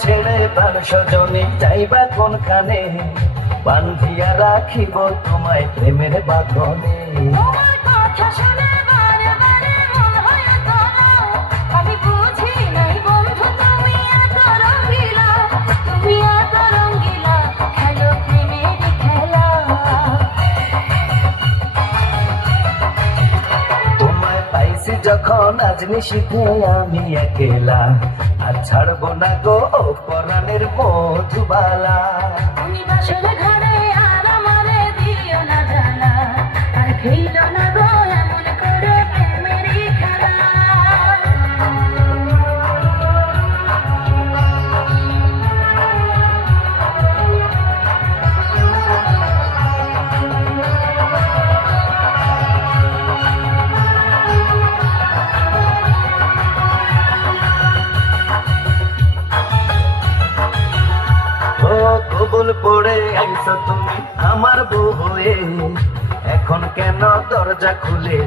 ছেড়ে প্রাণ স্বজনে যাইবা কোনখানে, বান্ধিয়া রাখিব তোমায় প্রেমের বাঁধনে। তোমার কথা শুনে বারে বারে মন হয় তোলা, আমি বুঝি নাই বন্ধু তুমি এত রঙিলা, তুমি এত রঙিলা, খেলো প্রেমের খেলা। তোমায় পাইছি যখন আজ নিশীথে আমি একলা, আর ছাড়বো না গো পরাণের মধুবালা। তুমি বাসর ঘরে আর আমারে দিও না জানা, আর খেলো না গো এমন করে প্রেমের খেলা। কবুল পড়ে আইছো তুমি আমার বউ হয়ে, এখন কেন দরজা খুলে